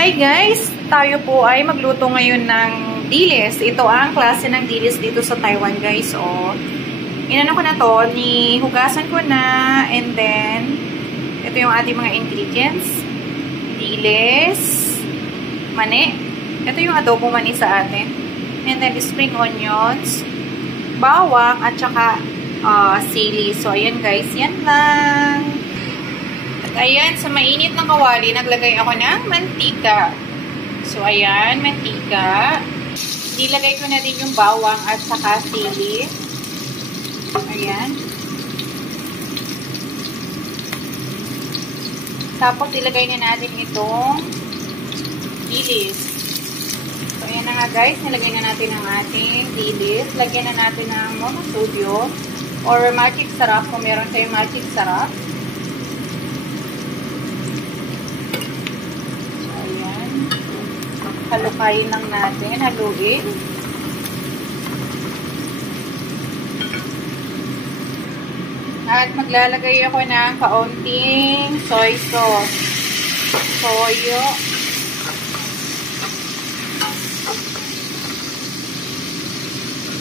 Hi guys! Tayo po ay magluto ngayon ng dilis. Ito ang klase ng dilis dito sa Taiwan guys. O, inano ko na to, hugasan ko na, and then, ito yung ating mga ingredients. Dilis, mani. Ito yung adobo mani sa atin. And then, spring onions, bawang, at saka sili. So, ayan guys, yan lang. Ayan, sa mainit na kawali, naglagay ako ng mantika. So, ayan, mantika. Nilagay ko na din yung bawang at saka sili. Ayan. Tapos, ilagay na natin itong dilis. So, ayan na nga guys, nilagay na natin ang ating dilis. Lagyan na natin ng monosodium or magic sarap kung meron tayong magic sarap. Halukayin lang natin, haluin. At maglalagay ako ng kaunting soy sauce. Soyo.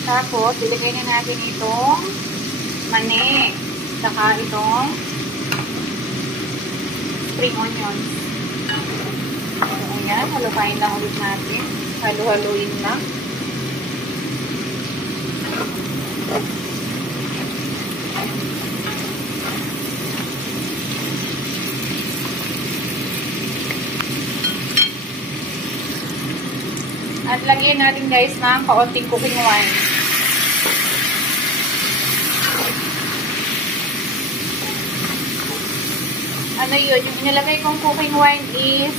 Tapos, ilagay na natin itong mani. Saka itong spring onions. Ayan, halukain lang ulit natin. Halu-haluin lang. At lagyan natin guys ng kaunting cooking wine. Ano yun? Yung inilagay kong cooking wine is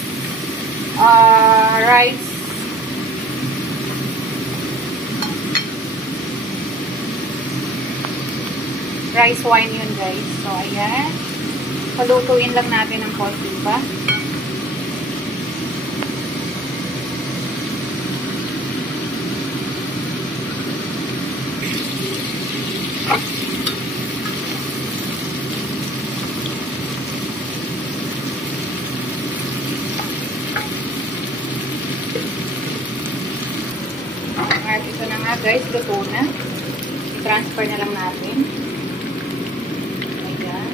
rice wine yun guys. So, ayan. Palutuin lang natin ng konti pa. At ito na nga guys, luto na. I-transfer na lang natin. Ayan.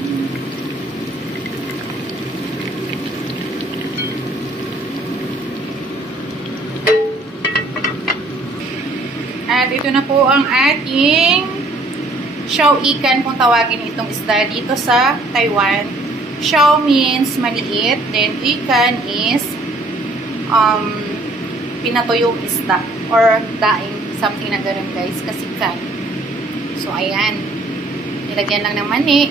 At ito na po ang ating Xiao ikan kung tawagin itong isda dito sa Taiwan. Xiao means maliit, then ikan is pinatuyong isda or daing, something na gano'n guys, kasi kan. So, ayan. Nilagyan lang ng mani.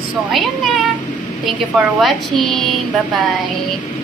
So, ayan na. Thank you for watching. Bye-bye.